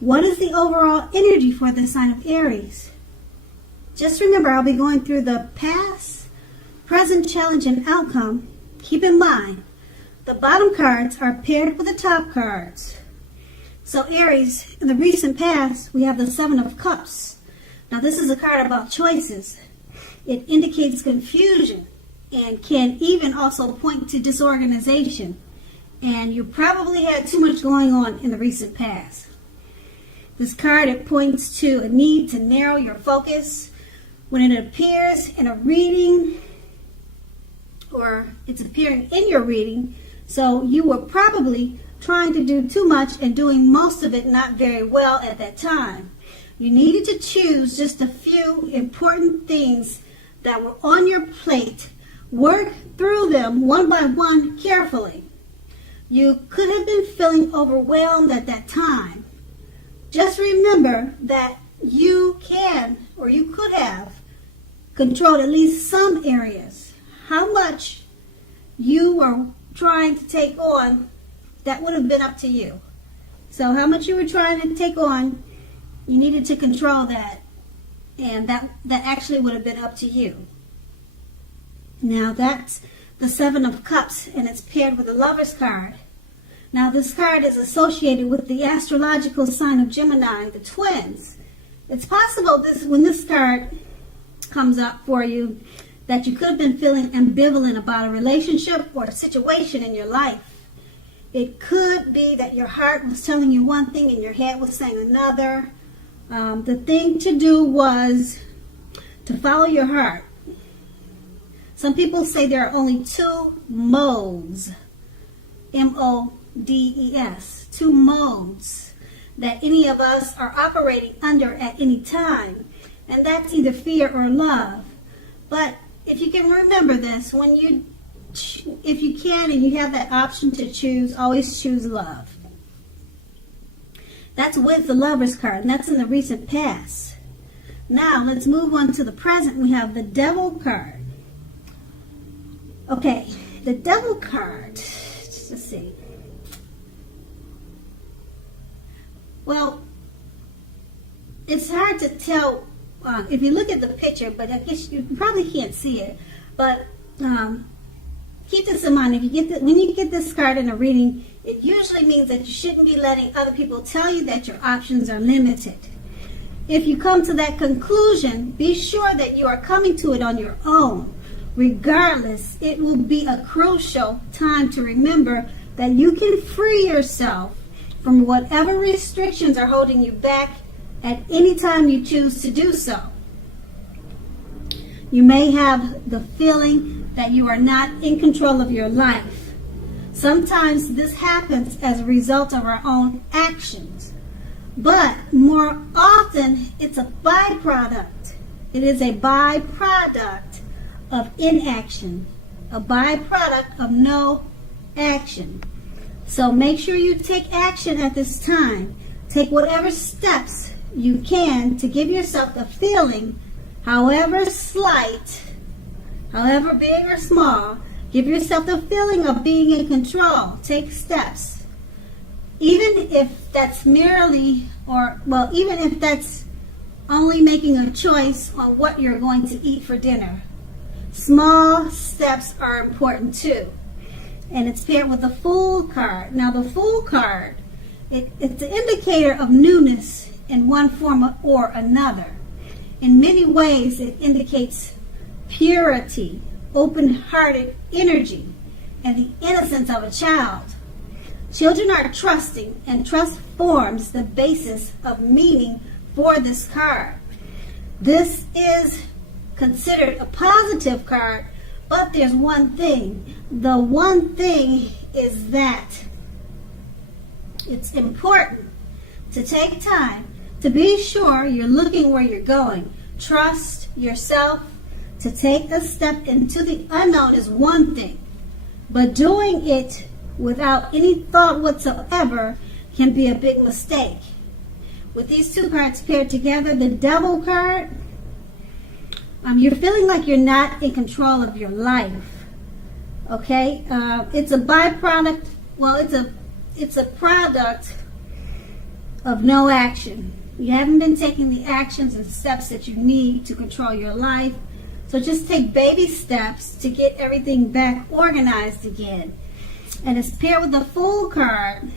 What is the overall energy for the sign of Aries? Just remember, I'll be going through the past, present, challenge, and outcome. Keep in mind, the bottom cards are paired with the top cards. So Aries, in the recent past, we have the Seven of Cups. Now this is a card about choices. It indicates confusion and can even also point to disorganization. And you probably had too much going on in the recent past. This card, it points to a need to narrow your focus when it appears in a reading, or it's appearing in your reading. So you were probably trying to do too much and doing most of it not very well at that time. You needed to choose just a few important things that were on your plate. Work through them one by one carefully. You could have been feeling overwhelmed at that time. Just remember that you can, or you could have, controlled at least some areas. How much you were trying to take on, that would have been up to you. So how much you were trying to take on, you needed to control that. And that actually would have been up to you. Now that's the Seven of Cups, and it's paired with the Lover's card. Now this card is associated with the astrological sign of Gemini, the twins. It's possible when this card comes up for you that you could have been feeling ambivalent about a relationship or a situation in your life. It could be that your heart was telling you one thing and your head was saying another. The thing to do was to follow your heart. Some people say there are only two modes, M-O-D-E-S, two modes that any of us are operating under at any time, and that's either fear or love. But if you can remember this, if you can and you have that option to choose, always choose love. That's with the Lover's card, and that's in the recent past. Now, let's move on to the present. We have the Devil card. Okay, the Devil card, let's see. Well, it's hard to tell if you look at the picture, but I guess you probably can't see it. But keep this in mind. When you get this card in a reading, it usually means that you shouldn't be letting other people tell you that your options are limited. If you come to that conclusion, be sure that you are coming to it on your own. Regardless, it will be a crucial time to remember that you can free yourself from whatever restrictions are holding you back at any time you choose to do so. You may have the feeling that you are not in control of your life. Sometimes this happens as a result of our own actions, but more often it's a byproduct. It is a byproduct of inaction, a byproduct of no action. So make sure you take action at this time. Take whatever steps you can to give yourself the feeling, however slight, however big or small, give yourself the feeling of being in control. Take steps. Even if that's even if that's only making a choice on what you're going to eat for dinner. Small steps are important too. And it's paired with the Fool card. Now the Fool card, it's an indicator of newness in one form or another. In many ways, it indicates purity, open-hearted energy, and the innocence of a child. Children are trusting, and trust forms the basis of meaning for this card. This is considered a positive card, but there's one thing. The one thing is that it's important to take time to be sure you're looking where you're going. Trust yourself. To take a step into the unknown is one thing, but doing it without any thought whatsoever can be a big mistake. With these two cards paired together, the Devil card, you're feeling like you're not in control of your life. Okay, it's a byproduct. Well, it's a product of no action. You haven't been taking the actions and steps that you need to control your life. So just take baby steps to get everything back organized again. And it's paired with the Fool card.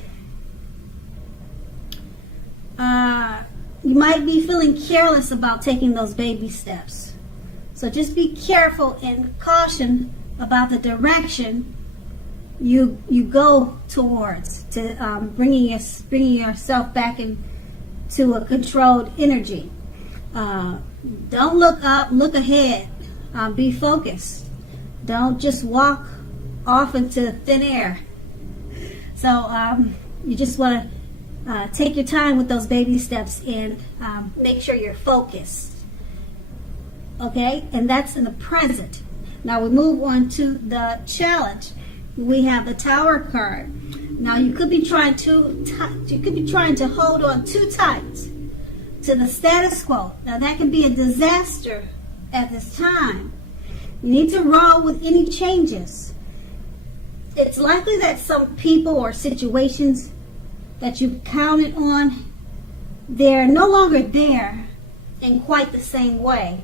You might be feeling careless about taking those baby steps. So just be careful and caution about the direction you go towards, to bringing yourself back into a controlled energy. Don't look up, look ahead. Be focused. Don't just walk off into thin air. So you just want to take your time with those baby steps and make sure you're focused. Okay? And that's in the present. Now we move on to the challenge. We have the Tower card. Now you could be trying to hold on too tight to the status quo. Now that can be a disaster at this time. You need to roll with any changes. It's likely that some people or situations that you've counted on, they're no longer there in quite the same way.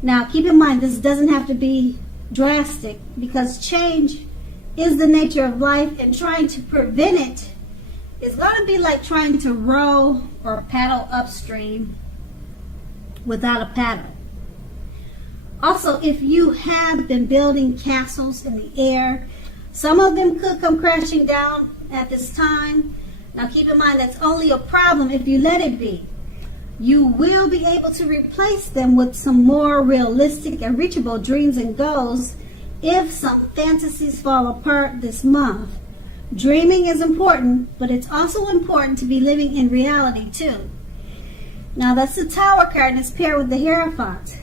Now keep in mind, this doesn't have to be drastic, because change is the nature of life, and trying to prevent it is going to be like trying to row or paddle upstream without a paddle. Also, if you have been building castles in the air, some of them could come crashing down at this time. Now keep in mind, that's only a problem if you let it be. You will be able to replace them with some more realistic and reachable dreams and goals if some fantasies fall apart this month. Dreaming is important, but it's also important to be living in reality too. Now that's the Tower card, and it's paired with the Hierophant.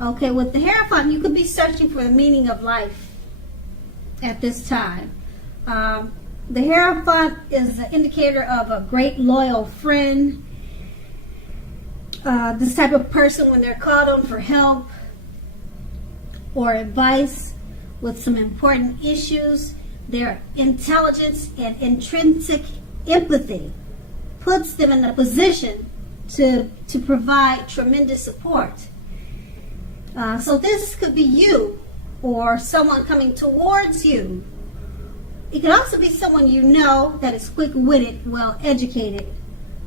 Okay, with the Hierophant, you could be searching for the meaning of life at this time. The Hierophant is an indicator of a great loyal friend. This type of person, when they're called on for help or advice with some important issues, their intelligence and intrinsic empathy puts them in a position to provide tremendous support. So this could be you or someone coming towards you. It could also be someone you know that is quick-witted, well-educated,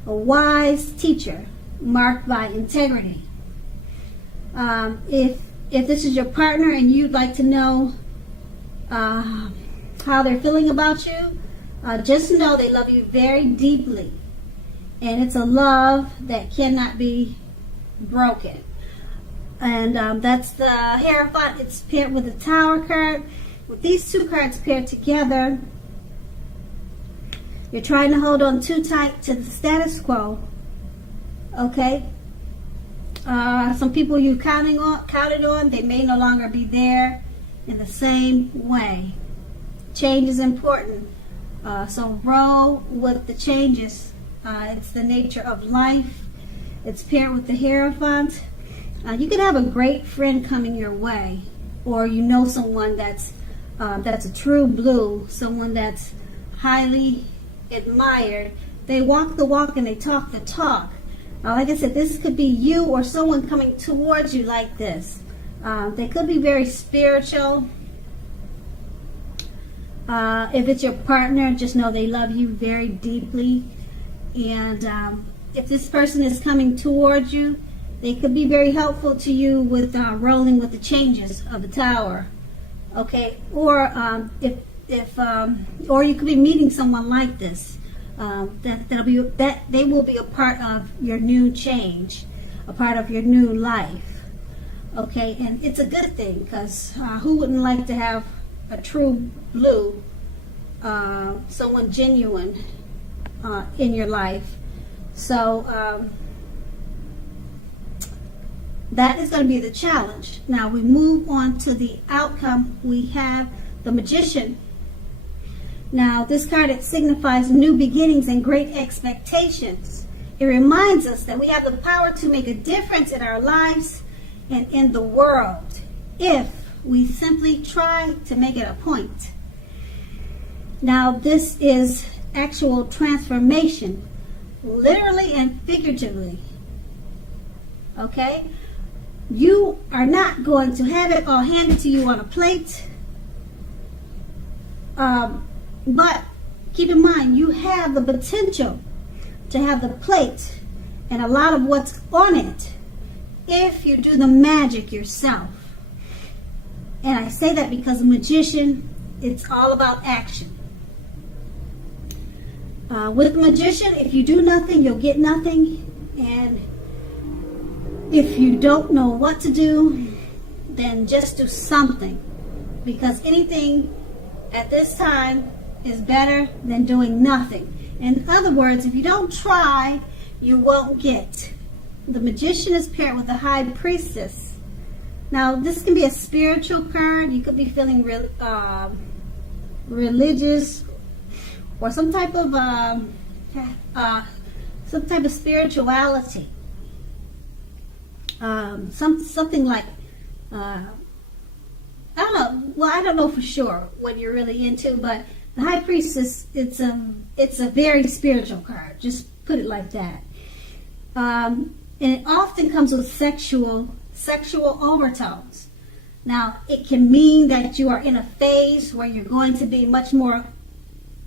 a wise teacher marked by integrity. If this is your partner and you'd like to know how they're feeling about you, just know they love you very deeply, and it's a love that cannot be broken. And that's the Hierophant. It's paired with the Tower card. With these two cards paired together, you're trying to hold on too tight to the status quo. Okay? Some people you counted on, they may no longer be there in the same way. Change is important. So roll with the changes. It's the nature of life. It's paired with the Hierophant. You could have a great friend coming your way, or you know someone that's a true blue, someone that's highly admired. They walk the walk and they talk the talk. Like I said, this could be you or someone coming towards you like this. They could be very spiritual. If it's your partner, just know they love you very deeply. And if this person is coming towards you, they could be very helpful to you with rolling with the changes of the Tower. Okay, or or you could be meeting someone like this. That they will be a part of your new change, a part of your new life. Okay, and it's a good thing, because who wouldn't like to have a true blue, someone genuine in your life? So that is going to be the challenge. Now we move on to the outcome. We have the Magician. Now this card, it signifies new beginnings and great expectations. It reminds us that we have the power to make a difference in our lives and in the world if we simply try to make it a point. Now this is actual transformation. literally and figuratively. Okay? You are not going to have it all handed to you on a plate. But keep in mind, you have the potential to have the plate and a lot of what's on it if you do the magic yourself. And I say that because a magician, it's all about action. With a magician, if you do nothing, you'll get nothing. And if you don't know what to do, then just do something. Because anything at this time is better than doing nothing. In other words, if you don't try, you won't get. The magician is paired with the high priestess. Now, this can be a spiritual card. You could be feeling religious, or some type of spirituality. Something like I don't know. Well, I don't know for sure what you're really into, but the high priestess, it's a very spiritual card. Just put it like that. And it often comes with sexual overtones. Now, it can mean that you are in a phase where you're going to be much more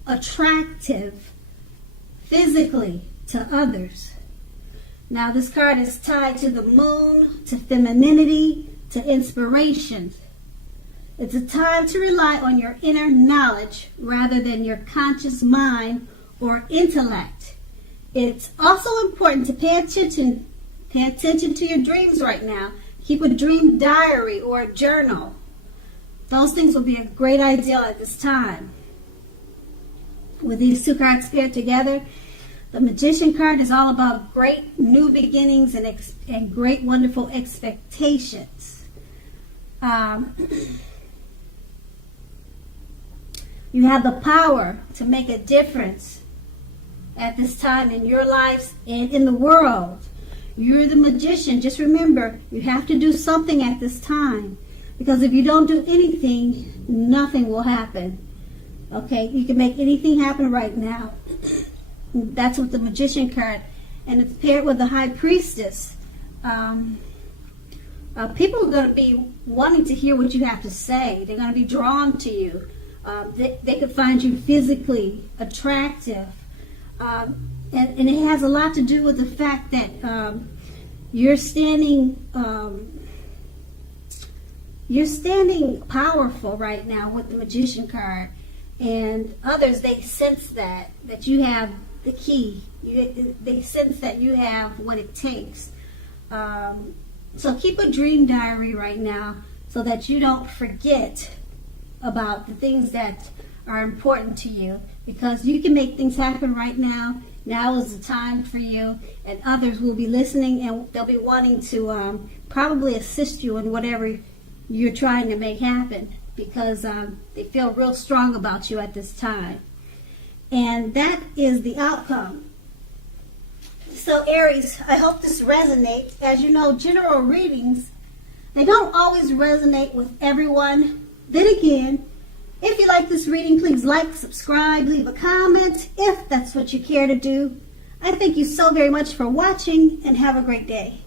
attractive physically to others. Now, this card is tied to the moon, to femininity, to inspiration. It's a time to rely on your inner knowledge rather than your conscious mind or intellect. It's also important to pay attention to your dreams right now. Keep a dream diary or a journal. Those things will be a great idea at this time. With these two cards paired together, the Magician card is all about great new beginnings and great wonderful expectations. You have the power to make a difference at this time in your lives and in the world. You're the magician. Just remember, you have to do something at this time. Because if you don't do anything, nothing will happen. Okay, you can make anything happen right now. That's with the Magician card. And it's paired with the High Priestess. People are going to be wanting to hear what you have to say. They're going to be drawn to you. They could find you physically attractive. And it has a lot to do with the fact that you're standing powerful right now with the Magician card. And others, they sense that you have the key. They sense that you have what it takes. So keep a dream diary right now so that you don't forget about the things that are important to you, because you can make things happen right now. Now is the time for you, and others will be listening, and they'll be wanting to probably assist you in whatever you're trying to make happen, because they feel real strong about you at this time. And that is the outcome. So Aries, I hope this resonates. As you know, general readings, they don't always resonate with everyone. Then again, if you like this reading, please like, subscribe, leave a comment if that's what you care to do. I thank you so very much for watching, and have a great day.